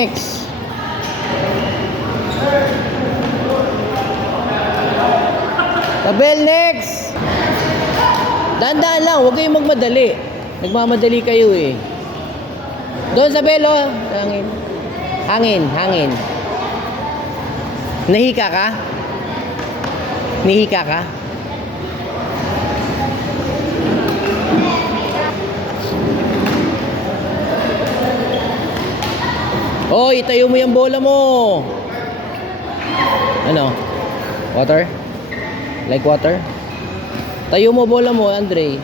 Next. Tabel, next. Dahan-dahan lang, huwag kayong magmadali. Nagmamadali kayo eh. Doon sa belo. Hangin. Hangin, hangin. Nahika ka? Nahika ka? Oy, itayo mo yung bola mo. Ano? Water? Like water? Tayo mo bola mo, Andre.